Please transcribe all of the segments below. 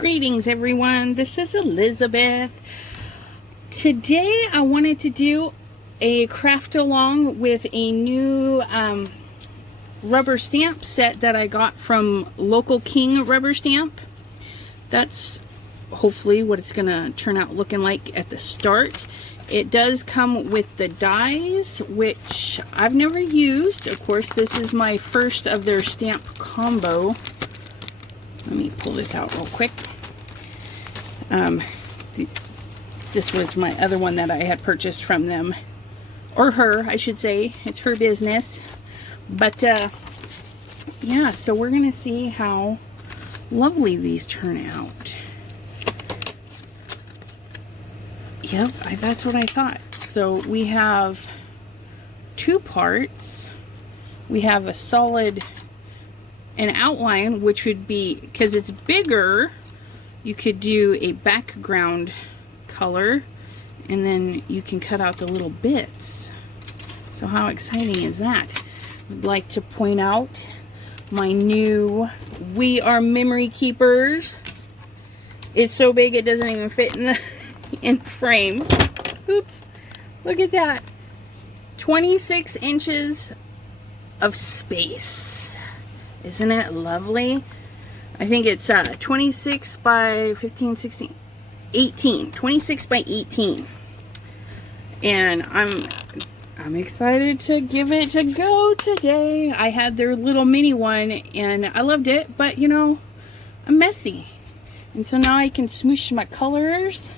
Greetings everyone, this is Elizabeth. Today I wanted to do a craft along with a new rubber stamp set that I got from Local King Rubber Stamp. That's hopefully what it's gonna turn out looking like at the start. It does come with the dies, which I've never used. Of course, this is my first of their stamp combo. Let me pull this out real quick. This was my other one that I had purchased from them, or her, I should say. It's her business. But yeah, so we're gonna see how lovely these turn out. Yep, that's what I thought. So we have two parts. We have a solid, an outline, which would be, because it's bigger, you could do a background color, and then you can cut out the little bits. So how exciting is that? I'd like to point out my new We Are Memory Keepers. It's so big it doesn't even fit in the in frame. Oops, look at that. 26 inches of space. Isn't it lovely? I think it's 26 by 15, 16, 18. 26 by 18. And I'm excited to give it a go today. I had their little mini one and I loved it, but you know, I'm messy. And so now I can smoosh my colors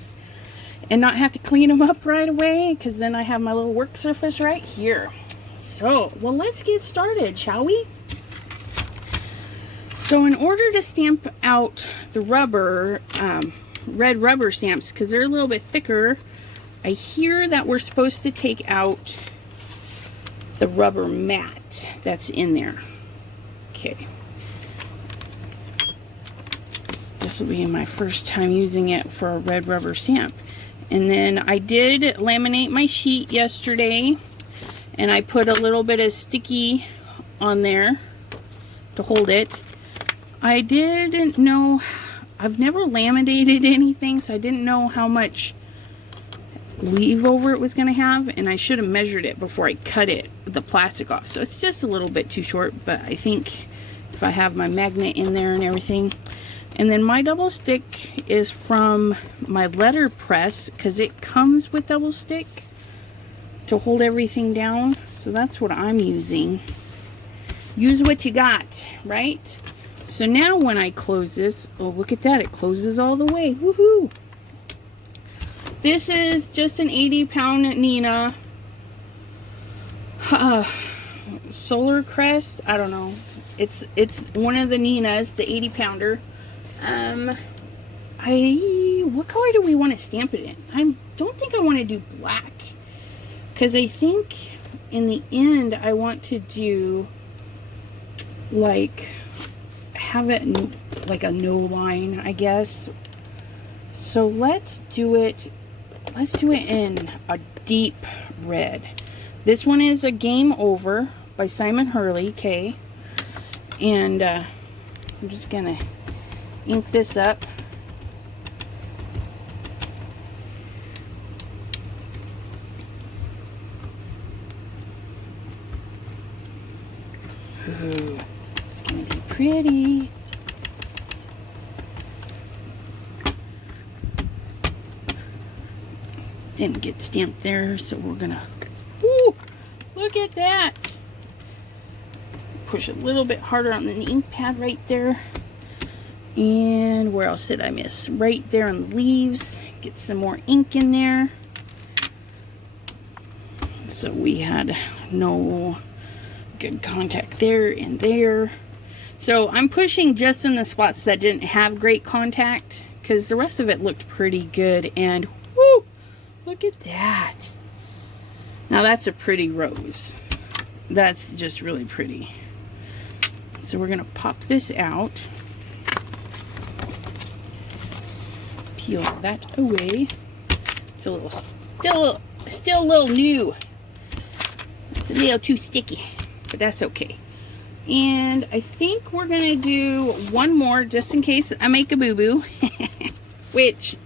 and not have to clean them up right away, because then I have my little work surface right here. So, well, let's get started, shall we? So in order to stamp out the rubber, red rubber stamps, because they're a little bit thicker, I hear that we're supposed to take out the rubber mat that's in there. Okay. This will be my first time using it for a red rubber stamp. And then I did laminate my sheet yesterday, and I put a little bit of sticky on there to hold it. I didn't know, I've never laminated anything, so I didn't know how much leave over it was going to have, and I should have measured it before I cut it, the plastic off. So it's just a little bit too short, but I think if I have my magnet in there and everything. And then my double stick is from my letter press, because it comes with double stick to hold everything down. So that's what I'm using. Use what you got, right? So now when I close this, oh, look at that, it closes all the way. Woohoo! This is just an 80-pound Nina Solar Crest. I don't know. It's one of the Ninas, the 80-pounder. What color do we want to stamp it in? I don't think I want to do black, because I think in the end I want to do like have it like a no line, I guess. So let's do it in a deep red. This one is a Game Over by Simon Hurley, okay? And I'm just gonna ink this up. Ooh, it's gonna be pretty. Didn't get stamped there, so we're gonna, ooh, look at that. Push a little bit harder on the ink pad right there. And where else did I miss? Right there on the leaves. Get some more ink in there. So we had no good contact there and there. So I'm pushing just in the spots that didn't have great contact, because the rest of it looked pretty good. And whoo, look at that. Now that's a pretty rose. That's just really pretty. So we're gonna pop this out. Peel that away. It's a little, still a little new. It's a little too sticky, but that's okay. And I think we're gonna do one more just in case I make a boo-boo, which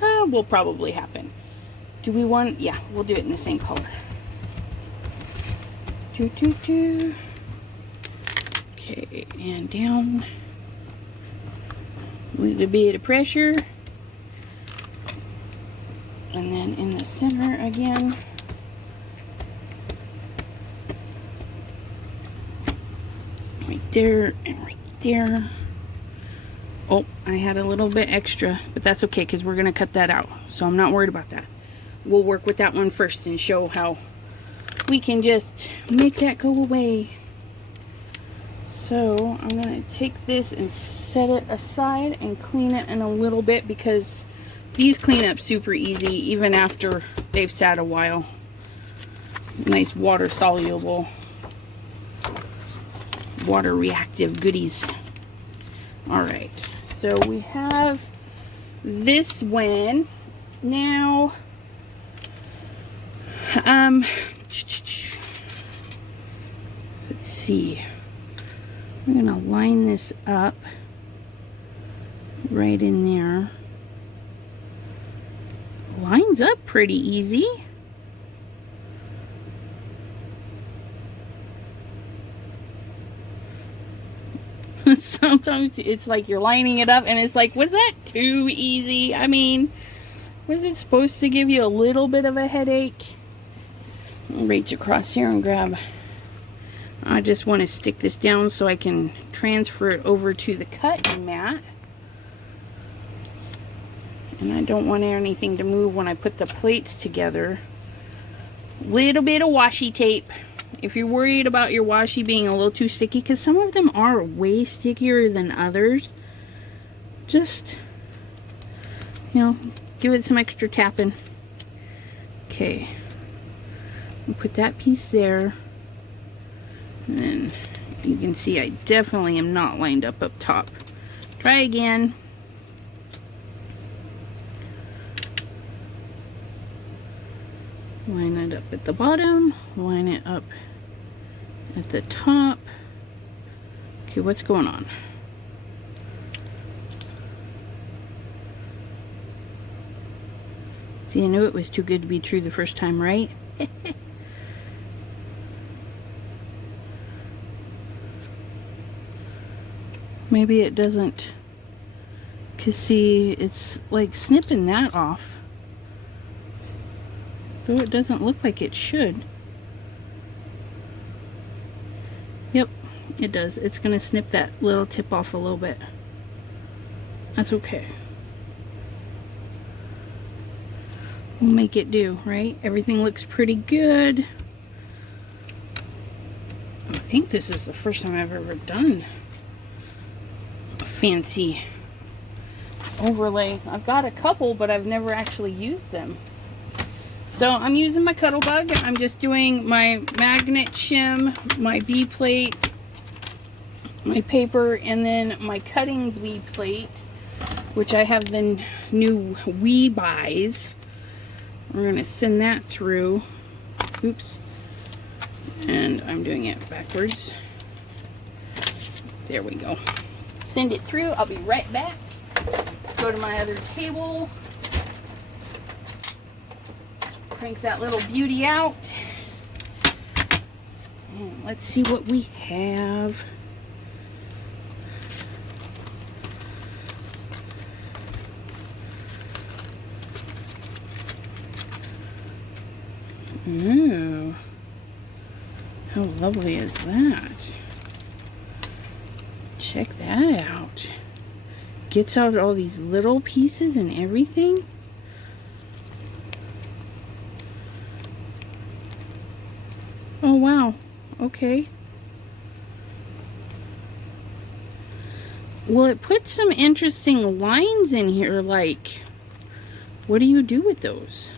will probably happen. Do we want, yeah, we'll do it in the same color. Okay, and down. A little bit of pressure. And then in the center again. Right there and right there. Oh, I had a little bit extra, but that's okay because we're going to cut that out. So I'm not worried about that. We'll work with that one first and show how we can just make that go away. So I'm going to take this and set it aside and clean it in a little bit because these clean up super easy even after they've sat a while. Nice water soluble, water reactive goodies. Alright, so we have this one. Now, let's see. I'm going to line this up right in there. Lines up pretty easy. Sometimes it's like you're lining it up and it's like, was that too easy? I mean, was it supposed to give you a little bit of a headache? I'll reach across here and grab. I just want to stick this down so I can transfer it over to the cutting mat. And I don't want anything to move when I put the plates together. Little bit of washi tape. If you're worried about your washi being a little too sticky, because some of them are way stickier than others, just, you know, give it some extra tapping. Okay. I'll put that piece there. And then you can see I definitely am not lined up top. Try again. Line it up at the bottom, line it up at the top. Okay, what's going on? See, I knew it was too good to be true the first time, right? Maybe it doesn't, because see, it's like snipping that off. Though it doesn't look like it should. Yep, it does. It's going to snip that little tip off a little bit. That's okay. We'll make it do, right? Everything looks pretty good. I think this is the first time I've ever done a fancy overlay. I've got a couple, but I've never actually used them. So I'm using my Cuddle Bug. I'm just doing my magnet shim, my B plate, my paper, and then my cutting bleed plate, which I have the new Wee Buys. We're going to send that through. Oops. And I'm doing it backwards. There we go. Send it through. I'll be right back. Go to my other table. Crank that little beauty out. And let's see what we have. Ooh. How lovely is that? Check that out. Gets out all these little pieces and everything. Oh wow, okay. Well, it puts some interesting lines in here, like, what do you do with those?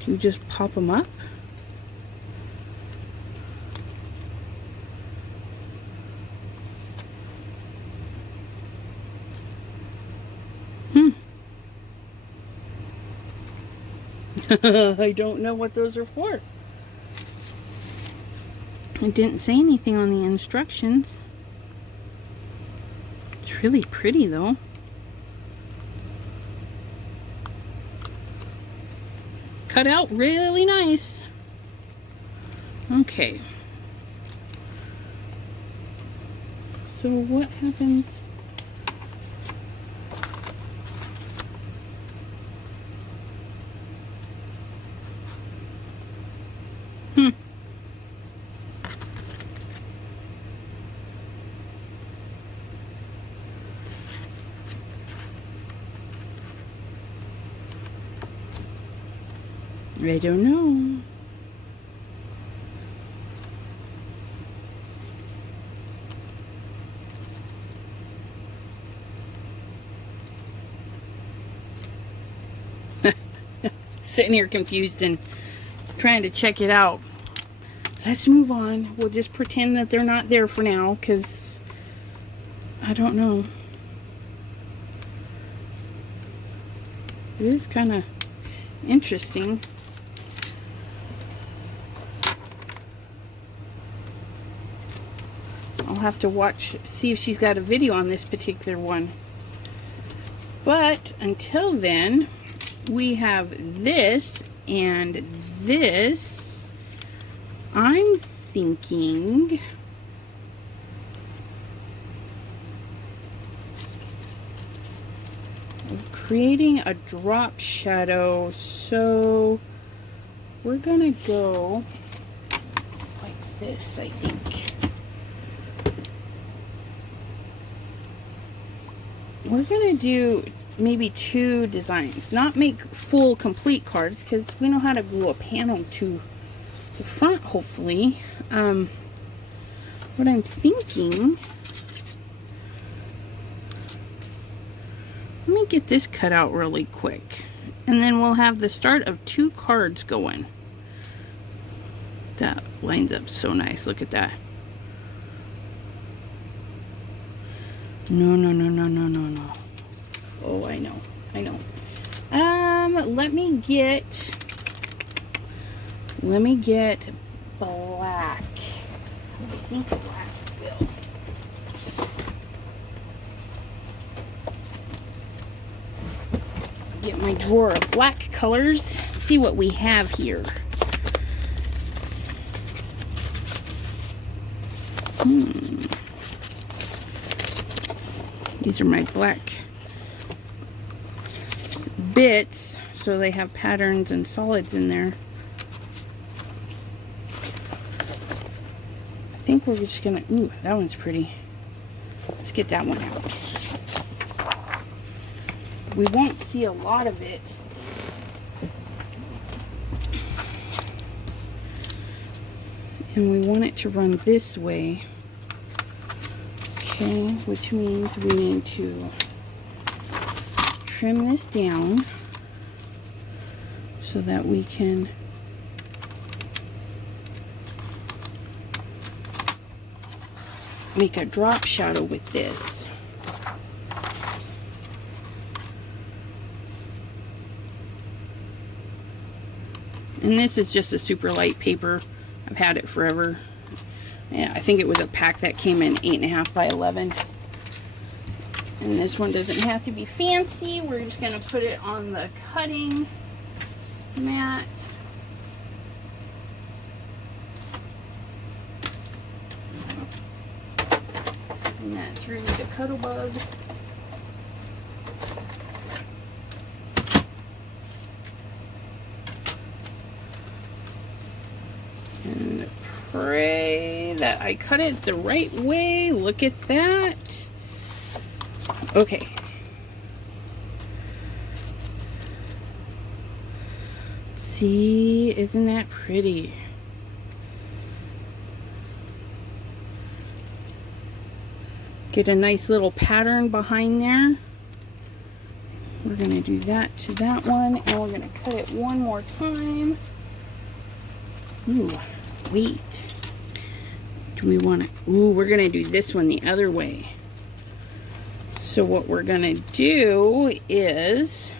Do you just pop them up? I don't know what those are for. It didn't say anything on the instructions. It's really pretty though. Cut out really nice. Okay. So what happens? I don't know. Sitting here confused and trying to check it out. Let's move on. We'll just pretend that they're not there for now, because I don't know. It is kind of interesting. I'll have to see if she's got a video on this particular one. But until then, we have this and this. I'm thinking of creating a drop shadow. So we're gonna go like this, I think. We're gonna do maybe 2 designs, not make full complete cards, because we know how to glue a panel to the front, hopefully. What I'm thinking, let me get this cut out really quick, and then we'll have the start of 2 cards going. That lines up so nice. Look at that. No. Oh, I know. Let me get black. I think black will. Get my drawer of black colors. See what we have here. These are my black bits, so they have patterns and solids in there. I think we're just gonna, ooh, that one's pretty. Let's get that one out. We won't see a lot of it. And we want it to run this way. Okay, which means we need to trim this down so that we can make a drop shadow with this. And this is just a super light paper. I've had it forever. Yeah, I think it was a pack that came in 8.5 by 11. And this one doesn't have to be fancy. We're just going to put it on the cutting mat. And that through the cuddle bug. And pray that I cut it the right way. Look at that. Okay. See, isn't that pretty? Get a nice little pattern behind there. We're going to do that to that one, and we're going to cut it one more time. Ooh, wait. Do we want to, ooh, we're going to do this one the other way. So what we're going to do is,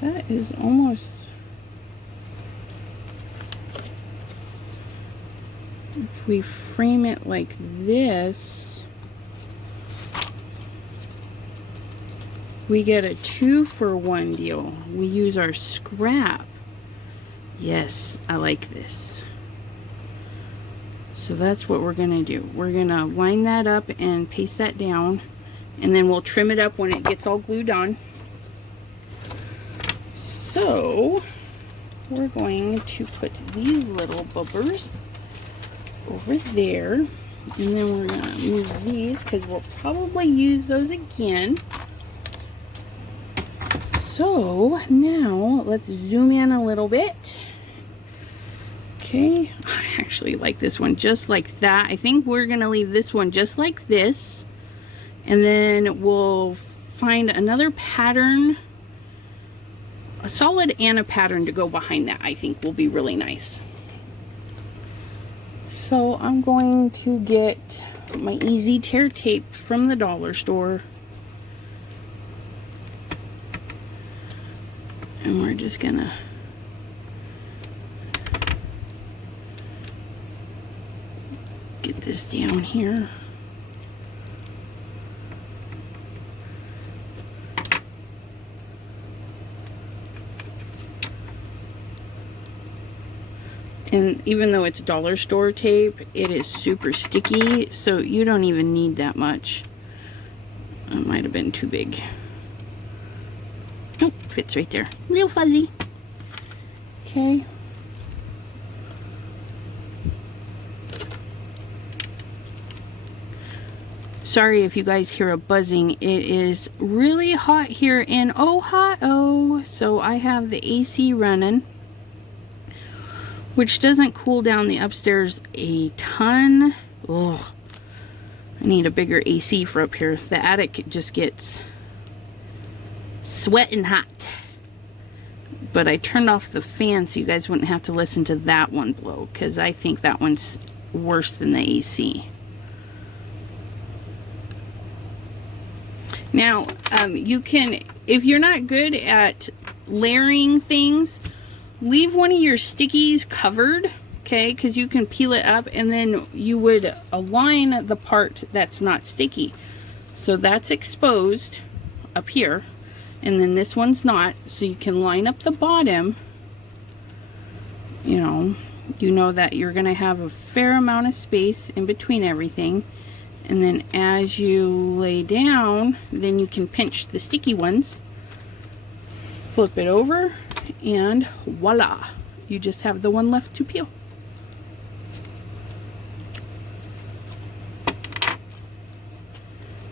that is almost, if we frame it like this, we get a 2-for-1 deal. We use our scrap. Yes, I like this. So that's what we're gonna do. We're gonna line that up and paste that down, and then we'll trim it up when it gets all glued on. So we're going to put these little bubbers over there, and then we're gonna move these because we'll probably use those again. So now let's zoom in a little bit. Okay, I actually like this one just like that. I think we're gonna leave this one just like this, and then we'll find another pattern, a solid and a pattern to go behind that. I think will be really nice. So I'm going to get my easy tear tape from the dollar store, and we're just gonna get this down here. And even though it's dollar store tape, it is super sticky, so you don't even need that much. It might have been too big. Oh, fits right there. A little fuzzy. Okay. Sorry if you guys hear a buzzing. It is really hot here in Ohio, so I have the AC running, which doesn't cool down the upstairs a ton. Ugh. I need a bigger AC for up here. The attic just gets sweating hot. But I turned off the fan so you guys wouldn't have to listen to that one blow, because I think that one's worse than the AC. Now, you can, if you're not good at layering things, leave one of your stickies covered, okay, because you can peel it up, and then you would align the part that's not sticky. So that's exposed up here, and then this one's not, so you can line up the bottom. You know that you're going to have a fair amount of space in between everything. And then as you lay down, then you can pinch the sticky ones, flip it over, and voila, you just have the one left to peel.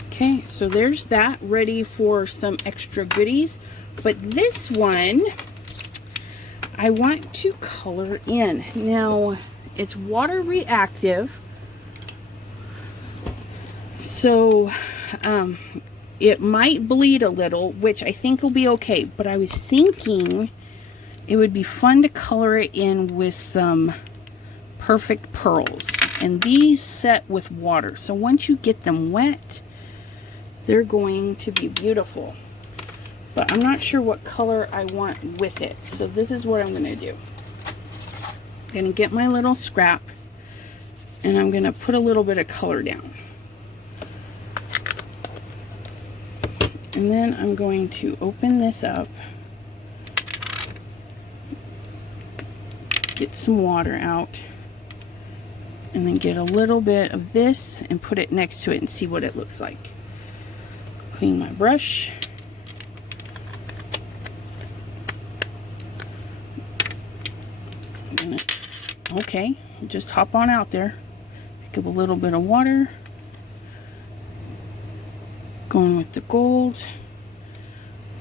Okay, so there's that, ready for some extra goodies. But this one, I want to color in. Now, it's water reactive, so it might bleed a little, which I think will be okay. But I was thinking it would be fun to color it in with some perfect pearls. And these set with water. So once you get them wet, they're going to be beautiful. But I'm not sure what color I want with it. So this is what I'm going to do. I'm going to get my little scrap, and I'm going to put a little bit of color down. And then I'm going to open this up, get some water out, and then get a little bit of this and put it next to it and see what it looks like. Clean my brush. Okay, just hop on out there, pick up a little bit of water. Going with the gold.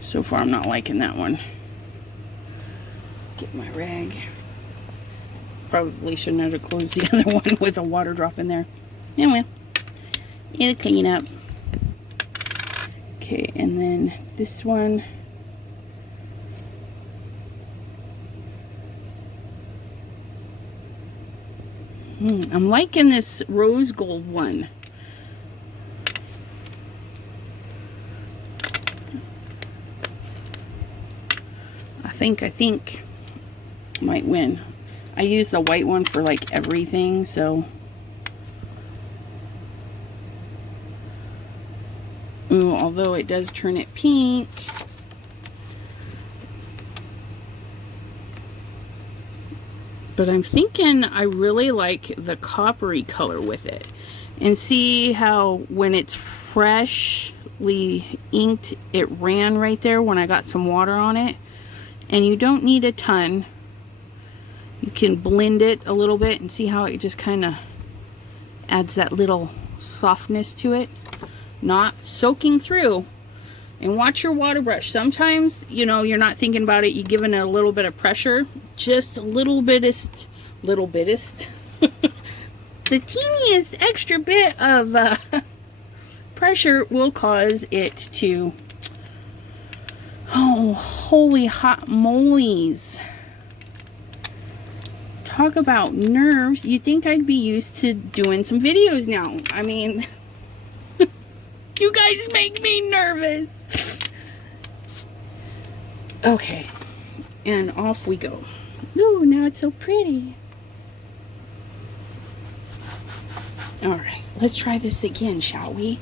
So far I'm not liking that one. Get my rag. Probably shouldn't have closed the other one with a water drop in there. Anyway, it'll clean up. Okay, and then this one. I'm liking this rose gold one. I think might win. I use the white one for like everything, so. Ooh, although it does turn it pink. But I'm thinking I really like the coppery color with it. And see how when it's freshly inked, it ran right there when I got some water on it. And you don't need a ton. You can blend it a little bit and see how it just kind of adds that little softness to it. Not soaking through. And watch your water brush. Sometimes, you know, you're not thinking about it. You're giving it a little bit of pressure. Just a little bitist. The teeniest extra bit of pressure will cause it to... Oh, holy hot moly's. Talk about nerves. You'd think I'd be used to doing some videos now. I mean... You guys make me nervous. Okay. And off we go. Ooh, now it's so pretty. Alright, let's try this again, shall we?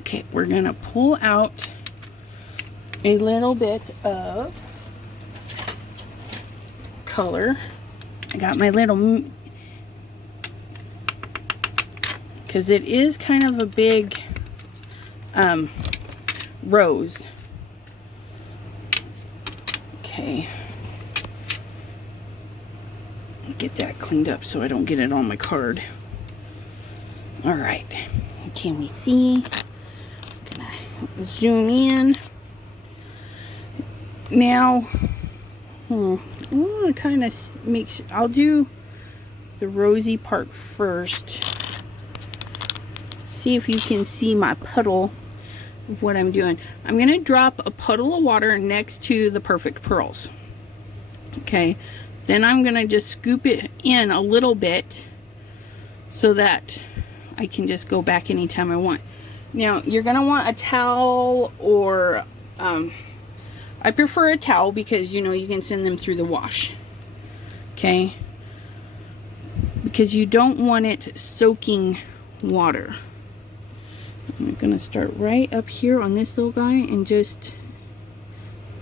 Okay, we're going to pull out a little bit of color. I got my little... Because it is kind of a big rose. Okay. Get that cleaned up so I don't get it on my card. Alright. Can we see? I'm gonna zoom in. Now, kind of make sure, I'll do the rosy part first. See if you can see my puddle of what I'm doing. I'm going to drop a puddle of water next to the perfect pearls. Okay, then I'm going to just scoop it in a little bit so that I can just go back anytime I want. Now, you're going to want a towel, or I prefer a towel because, you know, you can send them through the wash. Okay, because you don't want it soaking water. I'm going to start right up here on this little guy and just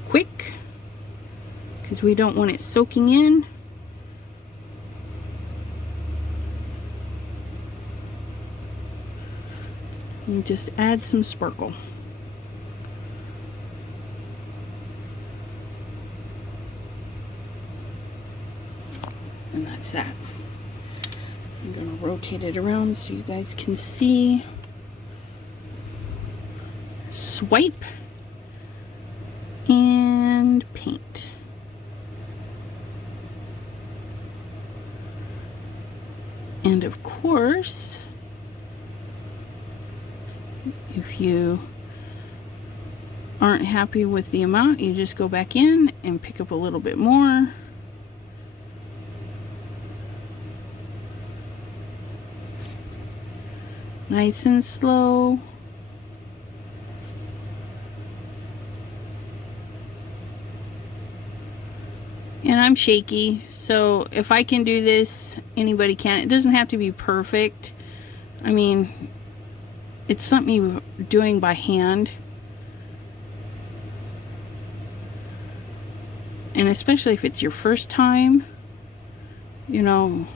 quick, because we don't want it soaking in. And just add some sparkle. And that's that. I'm going to rotate it around so you guys can see. Swipe and paint. And of course, if you aren't happy with the amount, you just go back in and pick up a little bit more. Nice and slow. And I'm shaky, so if I can do this, anybody can. It doesn't have to be perfect. I mean, it's something you're doing by hand. And especially if it's your first time, you know,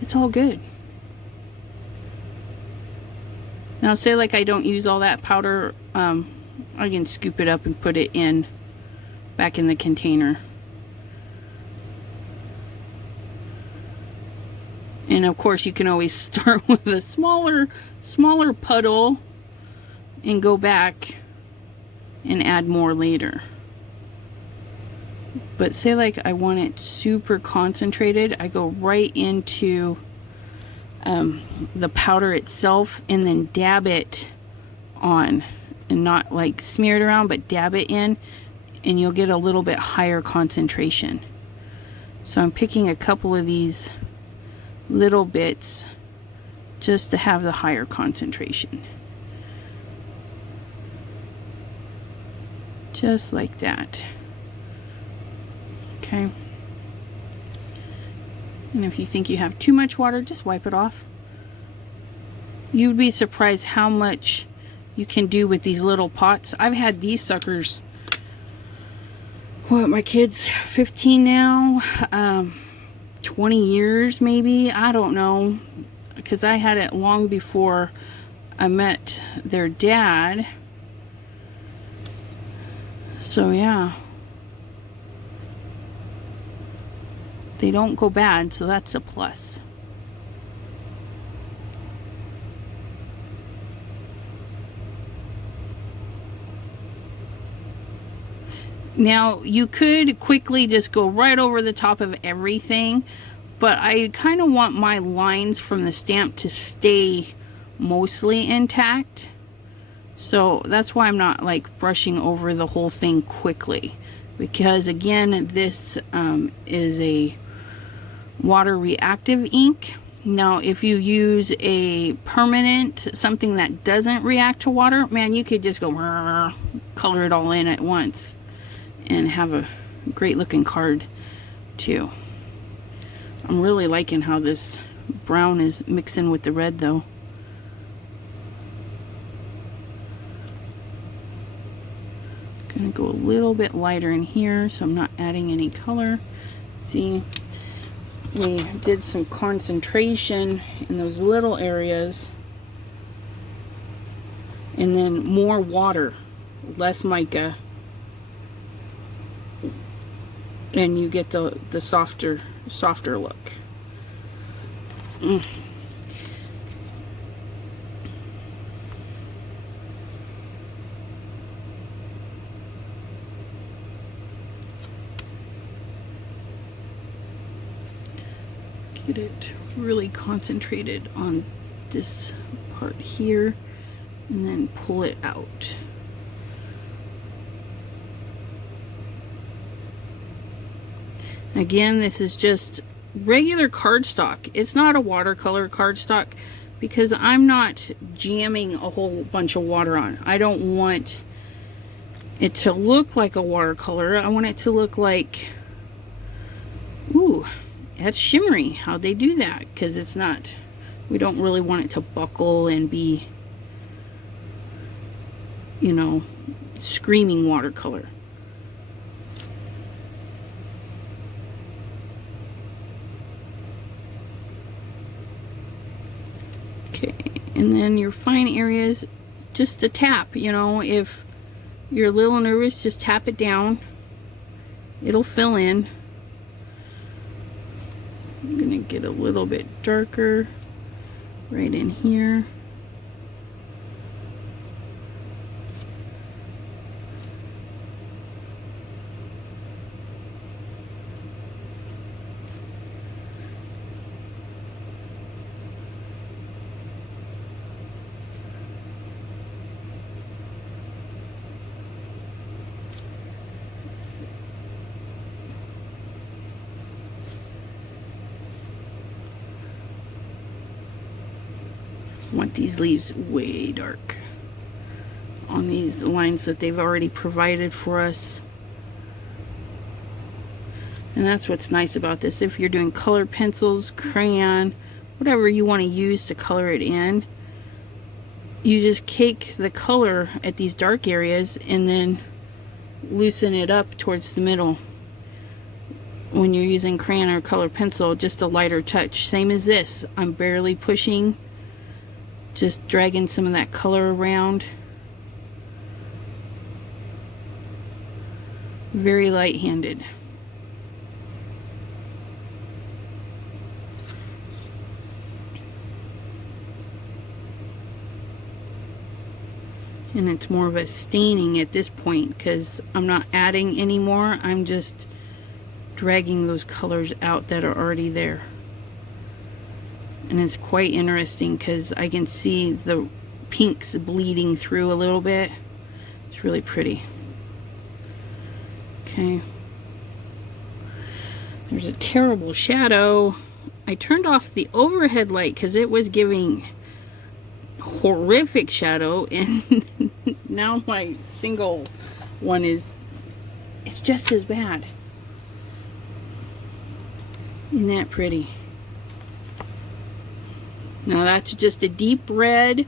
it's all good. Now, say like I don't use all that powder, I can scoop it up and put it in back in the container. And of course, you can always start with a smaller puddle and go back and add more later. But say like I want it super concentrated, I go right into the powder itself and then dab it on, and not like smear it around, but dab it in, and you'll get a little bit higher concentration. So I'm picking a couple of these little bits just to have the higher concentration. Just like that. Okay. And if you think you have too much water, just wipe it off. You'd be surprised how much you can do with these little pots. I've had these suckers, what, my kid's 15 now, 20 years maybe, I don't know, because I had it long before I met their dad. So yeah, they don't go bad, so that's a plus. Now, you could quickly just go right over the top of everything, but I kind of want my lines from the stamp to stay mostly intact. So that's why I'm not like brushing over the whole thing quickly, because again, this is a water reactive ink. Now, if you use a permanent, something that doesn't react to water, man, you could just go color it all in at once and have a great looking card too. I'm really liking how this brown is mixing with the red though. Gonna go a little bit lighter in here so I'm not adding any color. See, we did some concentration in those little areas, and then more water, less mica, and you get the softer look. Get it really concentrated on this part here and then pull it out. Again, this is just regular cardstock. It's not a watercolor cardstock because I'm not jamming a whole bunch of water on. I don't want it to look like a watercolor. I want it to look like, ooh, that's shimmery. How'd they do that? Because it's not, we don't really want it to buckle and be, you know, screaming watercolor. Okay, and then your fine areas, just a tap, you know, if you're a little nervous, just tap it down. It'll fill in. I'm gonna get a little bit darker right in here. I want these leaves way dark on these lines that they've already provided for us. And that's what's nice about this. If you're doing color pencils, crayon, whatever you want to use to color it in, you just cake the color at these dark areas and then loosen it up towards the middle. When you're using crayon or color pencil, just a lighter touch. Same as this. I'm barely pushing, just dragging some of that color around. Very light-handed. And it's more of a staining at this point because I'm not adding anymore. I'm just dragging those colors out that are already there. And it's quite interesting because I can see the pinks bleeding through a little bit. It's really pretty. Okay. There's a terrible shadow. I turned off the overhead light because it was giving horrific shadow, and now my single one is, it's just as bad. Isn't that pretty? Now that's just a deep red,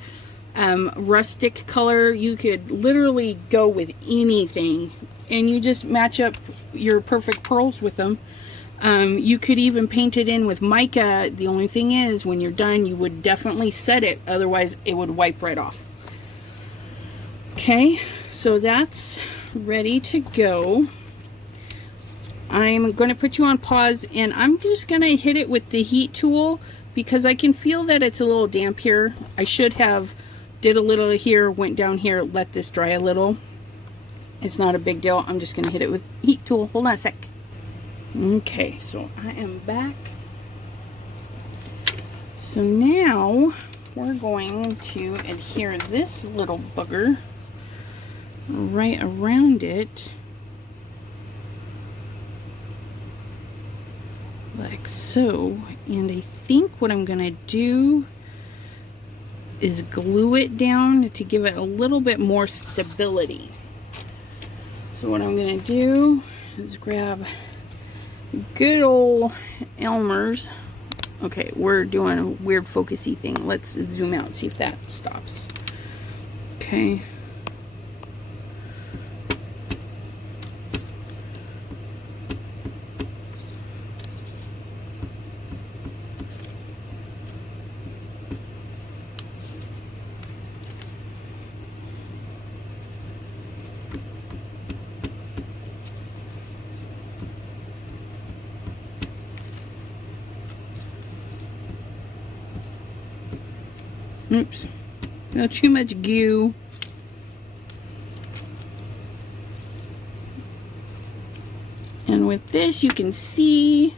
rustic color. You could literally go with anything, and you just match up your perfect pearls with them. You could even paint it in with mica. The only thing is, when you're done, you would definitely set it, otherwise it would wipe right off. Okay, so that's ready to go. I'm going to put you on pause, and I'm just going to hit it with the heat tool because I can feel that it's a little damp here. I should have did a little here, went down here, let this dry a little. It's not a big deal. I'm just going to hit it with heat tool. Hold on a sec. Okay, so I am back. So now we're going to adhere this little bugger right around it, like so. And I think what I'm gonna do is glue it down to give it a little bit more stability. So what I'm gonna do is grab good old Elmer's. Okay, we're doing a weird focusy thing. Let's zoom out, see if that stops. Okay. Oops, not too much goo. And with this, you can see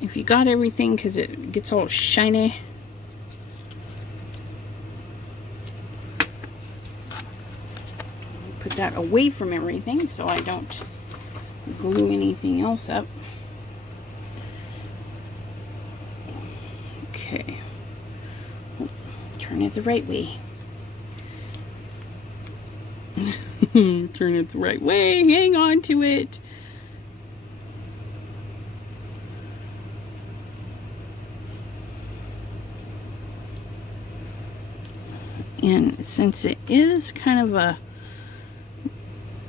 if you got everything, because it gets all shiny. Put that away from everything so I don't glue anything else up. Okay. Turn it the right way. Turn it the right way. Hang on to it. And since it is kind of a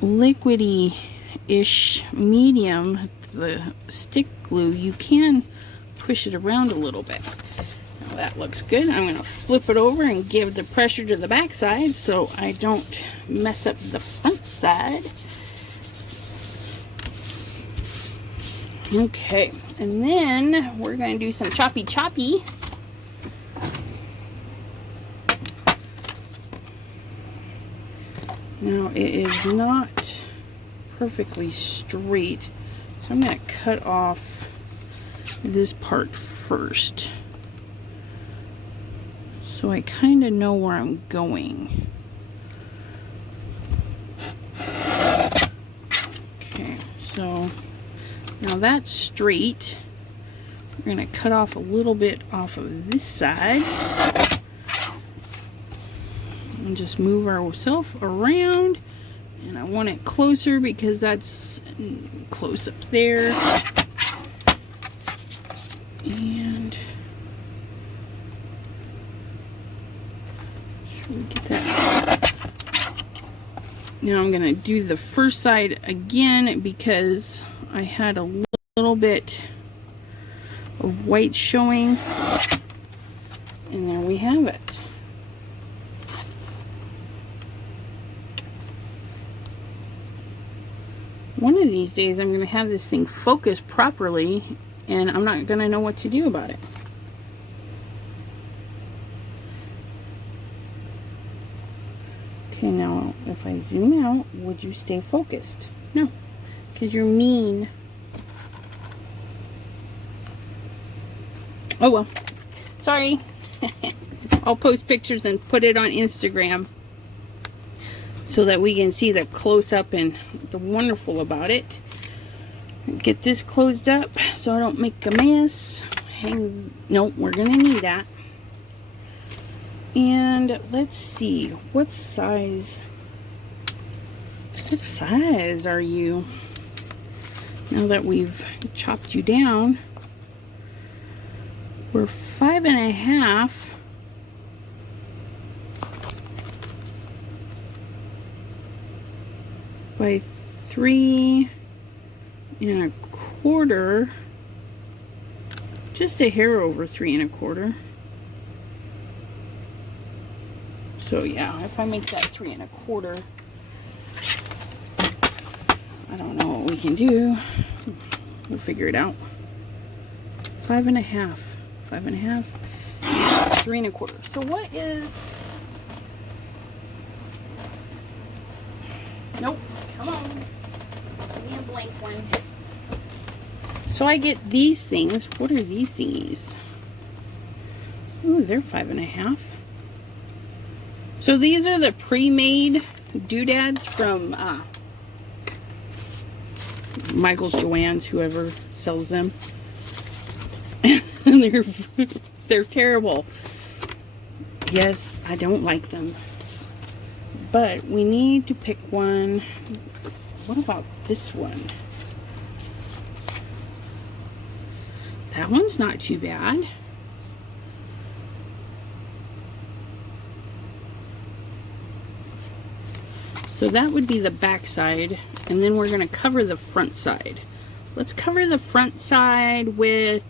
liquidy-ish medium, the stick glue, you can push it around a little bit. Now that looks good. I'm going to flip it over and give the pressure to the back side so I don't mess up the front side. Okay, and then we're going to do some choppy. Now it is not perfectly straight, so I'm going to cut off this part first, so I kind of know where I'm going. Okay, so now that's straight. We're going to cut off a little bit off of this side and just move ourselves around. And I want it closer because that's close up there. And should we get that? Now I'm going to do the first side again because I had a little bit of white showing. And there we have it. One of these days I'm going to have this thing focused properly and I'm not going to know what to do about it. Okay, now if I zoom out, would you stay focused? No, because you're mean. Oh well, sorry. I'll post pictures and put it on Instagram so that we can see the close-up and the wonderful about it. Get this closed up so I don't make a mess. Nope, we're gonna need that. And let's see, what size? What size are you? Now that we've chopped you down, we're 5.5 by 3.25, just a hair over 3.25. So yeah, if I make that 3.25, I don't know what we can do. We'll figure it out. 5.5, 5.5, 3.25. So what is? Nope. Come on. Give me a blank one. So I get these things. What are these thingies? Ooh, they're 5.5. So these are the pre-made doodads from Michael's, Joann's, whoever sells them. they're terrible. Yes, I don't like them. But we need to pick one. What about this one? That one's not too bad. So that would be the back side, and then we're going to cover the front side. Let's cover the front side with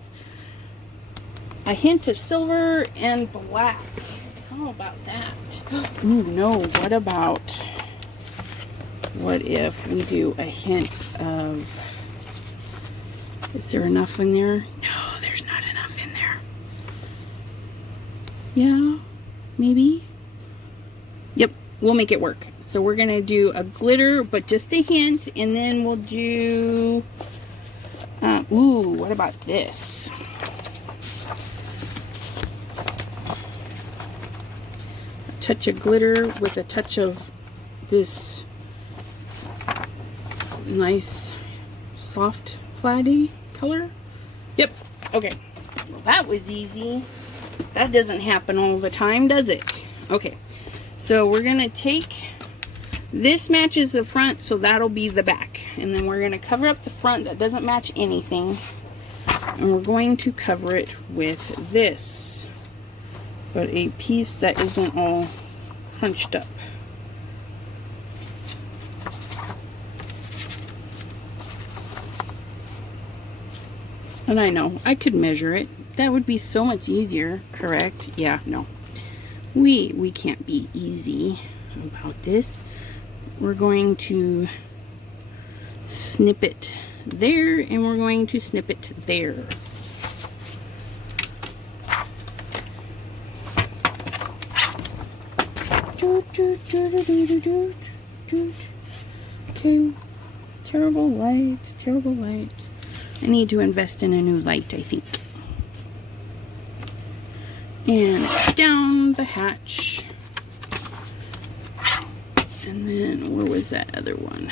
a hint of silver and black. How about that? Ooh, no, what if we do a hint of, is there enough in there? No, there's not enough in there. Yeah, maybe. Yep, we'll make it work. So we're going to do a glitter, but just a hint, and then we'll do, ooh, what about this? A touch of glitter with a touch of this nice soft plaid-y color. Yep, okay. Well, that was easy. That doesn't happen all the time, does it? Okay, so we're going to take... This matches the front, so that'll be the back. And then we're going to cover up the front that doesn't match anything. And we're going to cover it with this. But a piece that isn't all hunched up. And I know, I could measure it. That would be so much easier, correct? Yeah, no. We can't be easy about this. We're going to snip it there, and we're going to snip it there. Okay, terrible light, terrible light. I need to invest in a new light, I think. And down the hatch. And then, where was that other one?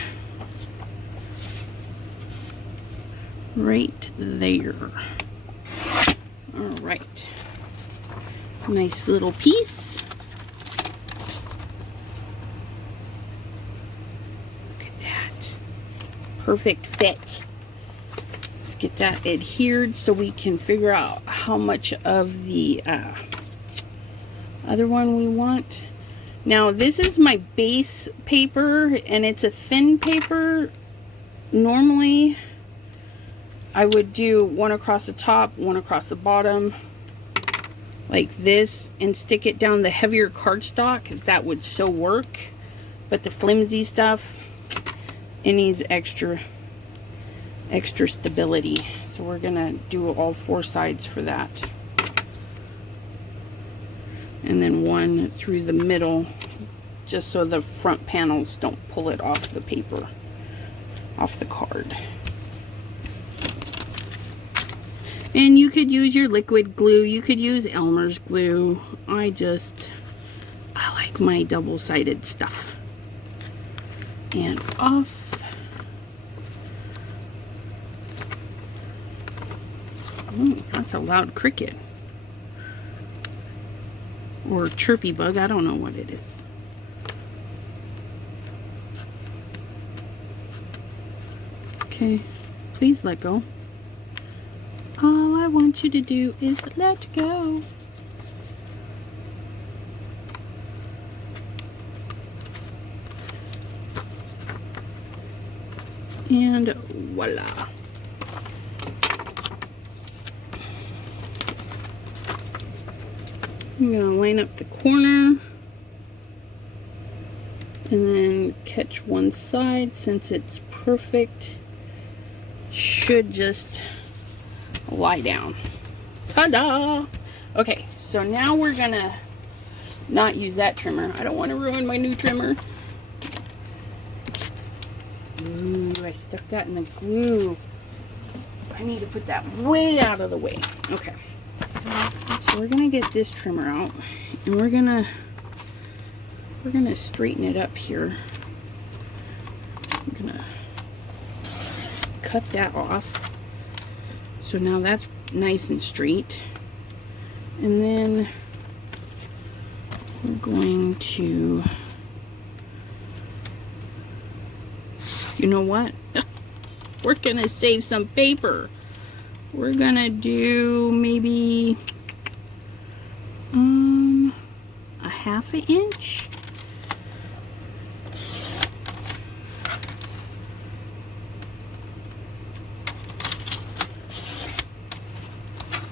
Right there. All right. Nice little piece. Look at that. Perfect fit. Let's get that adhered so we can figure out how much of the other one we want. Now, this is my base paper, and it's a thin paper. Normally, I would do one across the top, one across the bottom, like this, and stick it down the heavier cardstock. That would so work. But the flimsy stuff, it needs extra stability. So we're gonna do all 4 sides for that. And then one through the middle, just so the front panels don't pull it off the paper, off the card. And you could use your liquid glue. You could use Elmer's glue. I like my double-sided stuff. And off. Ooh, that's a loud cricket. Or chirpy bug, I don't know what it is. Okay, please let go. All I want you to do is let go. And voila. I'm going to line up the corner and then catch one side. Since it's perfect, should just lie down. Ta-da! Okay, so now we're going to not use that trimmer. I don't want to ruin my new trimmer. Ooh, I stuck that in the glue. I need to put that way out of the way. Okay. So we're gonna get this trimmer out, and we're gonna straighten it up here. I'm gonna cut that off. So now that's nice and straight. And then we're going to, you know what? We're gonna save some paper. We're gonna do maybe a half an inch.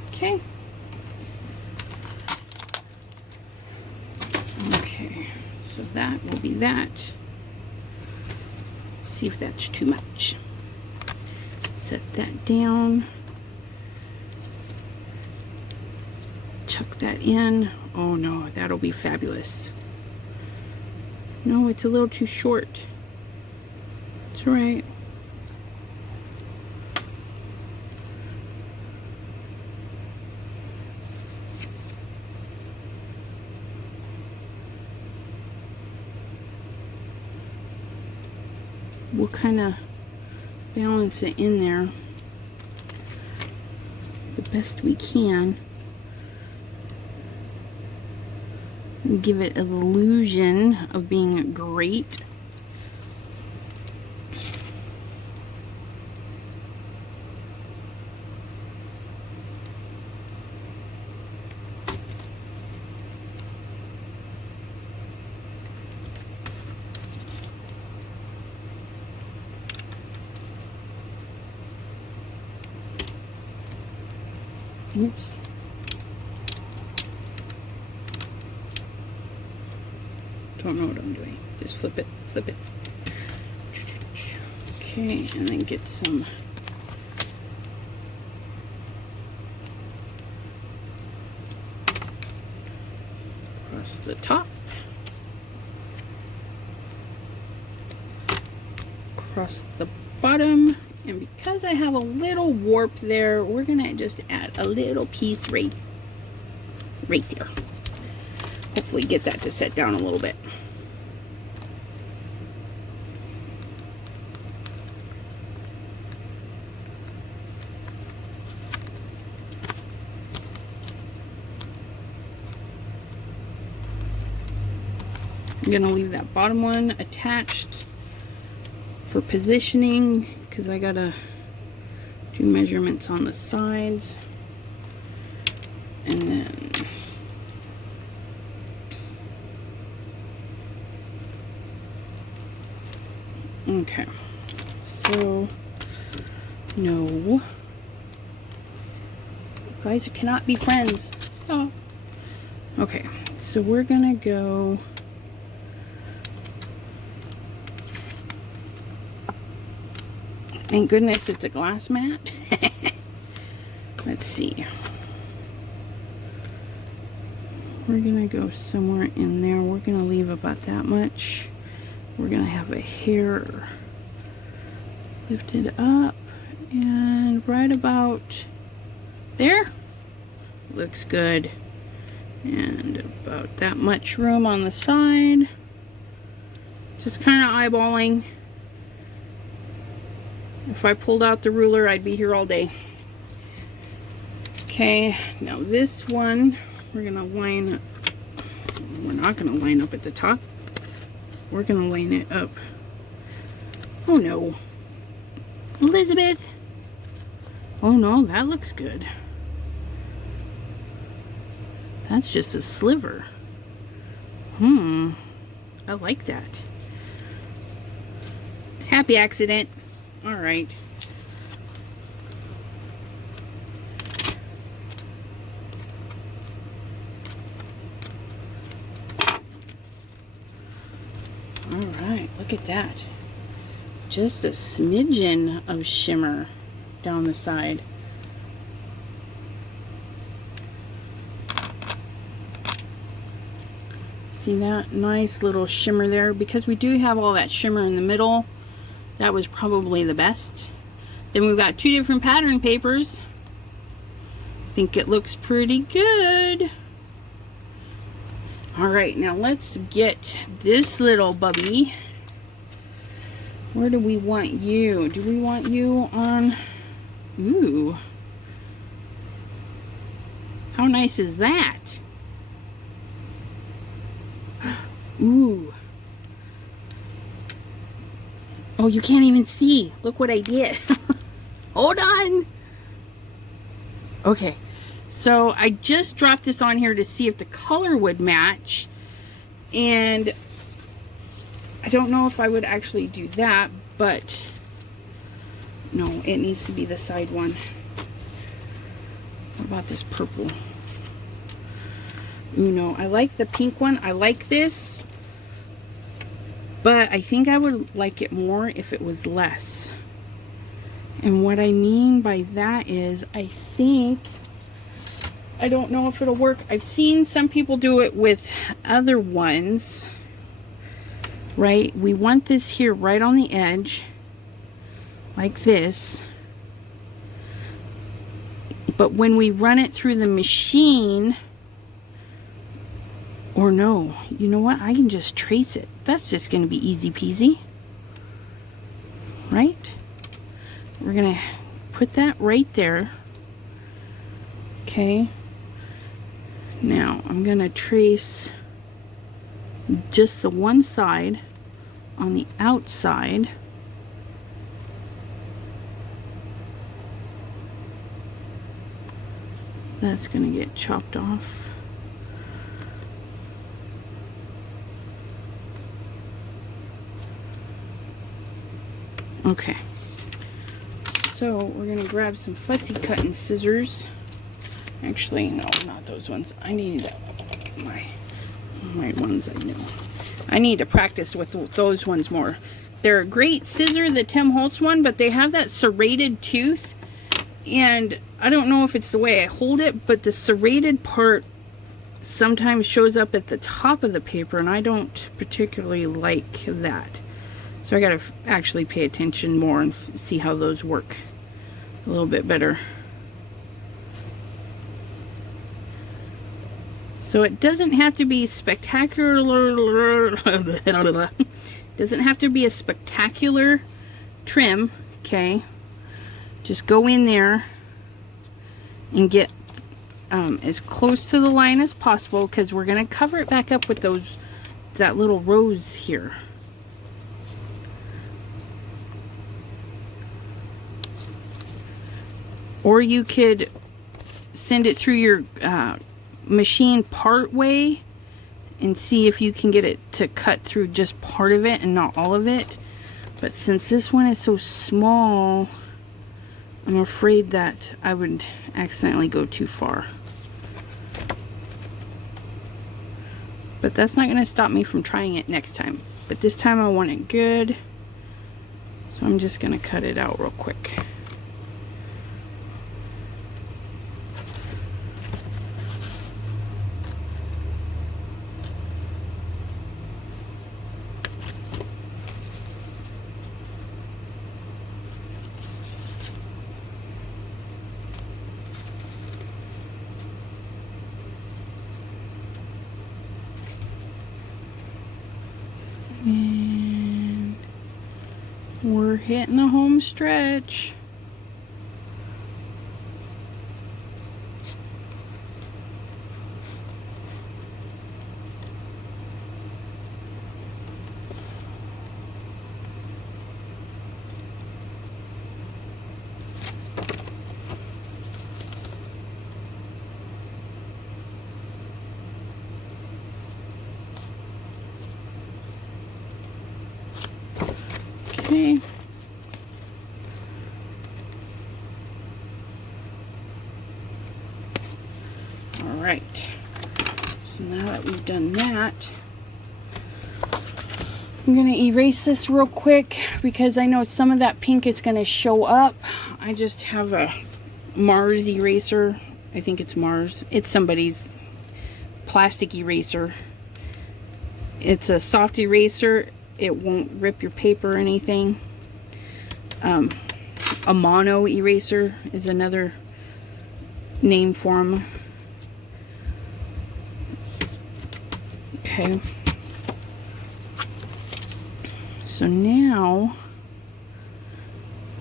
Okay. Okay, so that will be that. See if that's too much. Set that down. Chuck that in. Oh no, that'll be fabulous. No, it's a little too short. It's all right. We'll kind of balance it in there the best we can. Give it an illusion of being great. Oops. Don't know what I'm doing. Just flip it, flip it. Okay, and then get some across the top, across the bottom, and because I have a little warp there, we're gonna just add a little piece right there. Hopefully get that to set down a little bit. I'm gonna leave that bottom one attached for positioning because I gotta do measurements on the sides. And then okay, so no, you guys cannot be friends. Stop. Okay, so we're gonna go thank goodness it's a glass mat. Let's see. We're gonna go somewhere in there. We're gonna leave about that much. We're gonna have a hair lifted up and right about there. Looks good. And about that much room on the side. Just kind of eyeballing. If I pulled out the ruler, I'd be here all day. Okay, now this one, we're gonna line up. We're not gonna line up at the top. We're gonna line it up. Oh no. Elizabeth. Oh no, that looks good. That's just a sliver. I like that. Happy accident. All right. All right, look at that. Just a smidgen of shimmer down the side. See that? Nice little shimmer there. Because we do have all that shimmer in the middle, that was probably the best. Then we've got 2 different pattern papers. I think it looks pretty good. All right, now let's get this little bubby. Where do we want you? Do we want you on? Ooh. How nice is that? Ooh. Oh, you can't even see. Look what I did. Hold on. Okay. So I just dropped this on here to see if the color would match. And I don't know if I would actually do that, but no, it needs to be the side one. What about this purple? Ooh, no, I like the pink one. I like this, but I think I would like it more if it was less. And what I mean by that is, I don't know if it'll work. I've seen some people do it with other ones, right? We want this here right on the edge, like this. But when we run it through the machine, or no, you know what? I can just trace it. That's just going to be easy peasy, right? We're going to put that right there. Okay. Now I'm going to trace just the one side on the outside. That's going to get chopped off. Okay. So we're going to grab some fussy cutting scissors. Actually, no, not those ones. I need my ones I know. I need to practice with those ones more. They're a great scissor, the Tim Holtz one, but they have that serrated tooth. And I don't know if it's the way I hold it, but the serrated part sometimes shows up at the top of the paper, and I don't particularly like that. So I gotta actually pay attention more and see how those work a little bit better. So it doesn't have to be spectacular. Doesn't have to be a spectacular trim, okay? Just go in there and get as close to the line as possible, because we're going to cover it back up with that little rose here. Or you could send it through your machine part way and see if you can get it to cut through just part of it and not all of it. But since this one is so small, I'm afraid that I would accidentally go too far. But that's not going to stop me from trying it next time. But this time I want it good. So I'm just going to cut it out real quick. And we're hitting the home stretch. Okay. All right. So now that we've done that, I'm going to erase this real quick because I know some of that pink is going to show up. I just have a Mars eraser. I think it's Mars. It's somebody's plastic eraser. It's a soft eraser. It won't rip your paper or anything. A mono eraser is another name for them. Okay. So now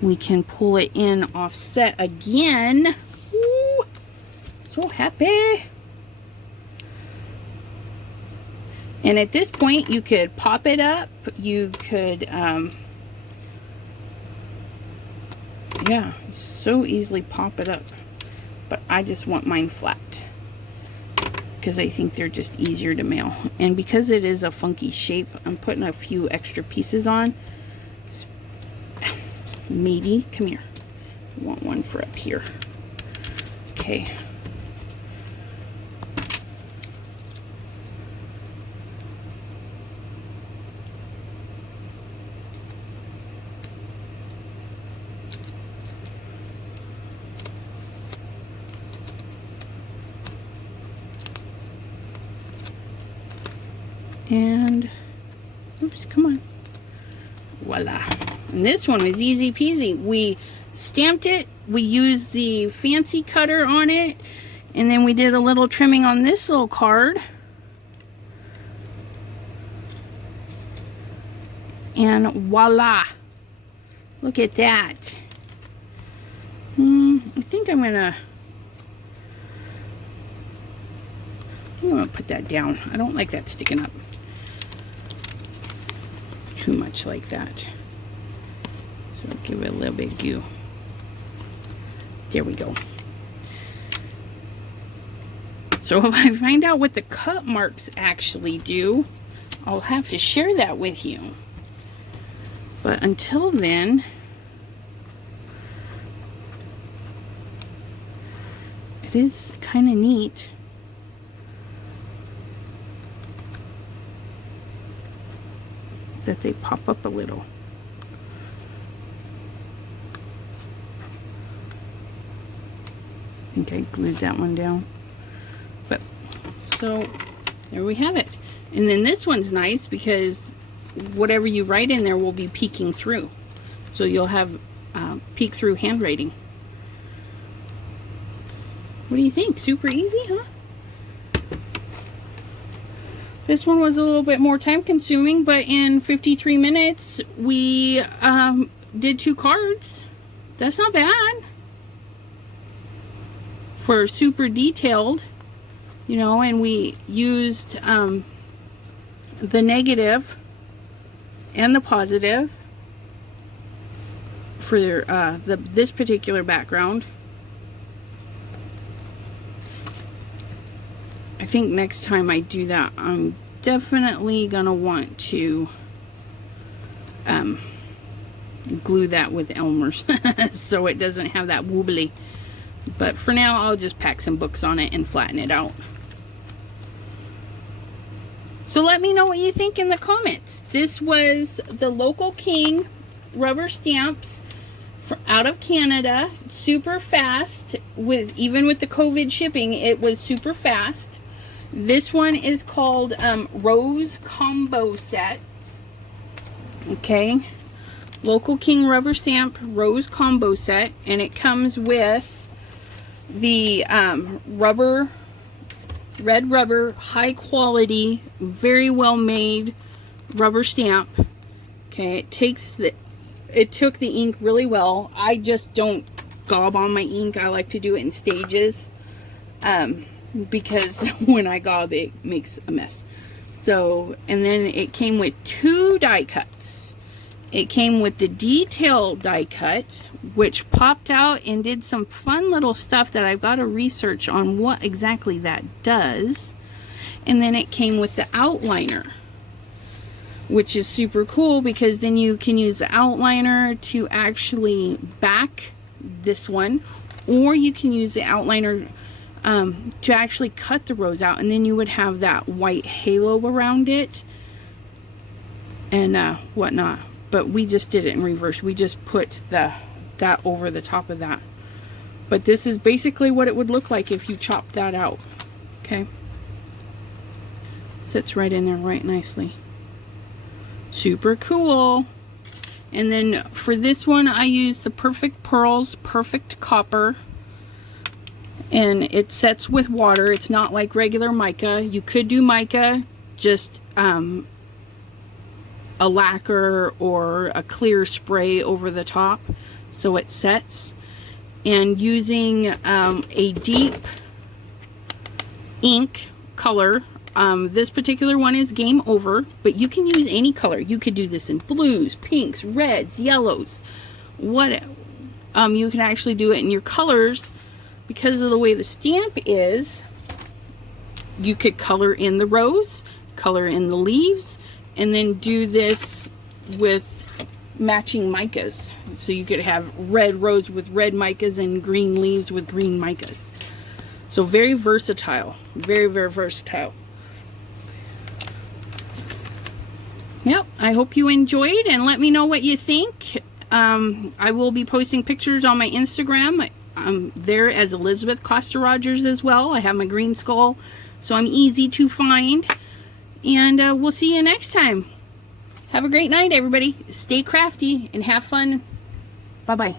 we can pull it in offset again. Ooh, so happy. And at this point, you could pop it up. You could, yeah, so easily pop it up. But I just want mine flat because I think they're just easier to mail. And because it is a funky shape, I'm putting a few extra pieces on. Maybe, come here. I want one for up here. Okay. And, oops, come on. Voila. And this one was easy peasy. We stamped it. We used the fancy cutter on it. And then we did a little trimming on this little card. And voila. Look at that. I think I'm gonna put that down. I don't like that sticking up too much like that. So I'll give it a little bit of goo. There we go. So if I find out what the cut marks actually do, I'll have to share that with you. But until then, it is kind of neat. That they pop up a little. I think I glued that one down. But so there we have it. And then this one's nice because whatever you write in there will be peeking through. So you'll have peek through handwriting. What do you think? Super easy, huh? This one was a little bit more time consuming, but in 53 minutes, we did 2 cards. That's not bad. For super detailed, you know, and we used the negative and the positive for this particular background. I think next time I do that, I'm definitely gonna want to glue that with Elmer's so it doesn't have that wobbly. But for now, I'll just pack some books on it and flatten it out. So let me know what you think in the comments. This was the Local King rubber stamps out of Canada. Super fast. Even with the COVID shipping, it was super fast. This one is called Rose Combo Set. Okay. Local King rubber stamp Rose Combo Set. And it comes with the red rubber, high quality, very well made rubber stamp. Okay. It took the ink really well. I just don't gob on my ink. I like to do it in stages. Because when I gob, it makes a mess. So, and then it came with 2 die cuts. It came with the detail die cut, which popped out and did some fun little stuff that I've got to research on what exactly that does. And then it came with the outliner. which is super cool because then you can use the outliner to actually back this one, or you can use the outliner to actually cut the rose out, and then you would have that white halo around it and whatnot. But we just did it in reverse. We just put that over the top of that. But this is basically what it would look like if you chopped that out. Okay, sits right in there right nicely. Super cool. And then for this one, I use the Perfect Pearls Perfect Copper, and it sets with water. It's not like regular mica. You could do mica, just a lacquer or a clear spray over the top so it sets. And using a deep ink color, this particular one is Game Over, but you can use any color. You could do this in blues, pinks, reds, yellows, what you can actually do it in your colors. Because of the way the stamp is, you could color in the rose, color in the leaves, and then do this with matching micas. So you could have red rose with red micas and green leaves with green micas. So very versatile, very, very versatile. Yep, I hope you enjoyed, and let me know what you think. I will be posting pictures on my Instagram. I'm there as Elizabeth Costa-Rogers as well. I have my green skull, so I'm easy to find. And we'll see you next time. Have a great night, everybody. Stay crafty and have fun. Bye-bye.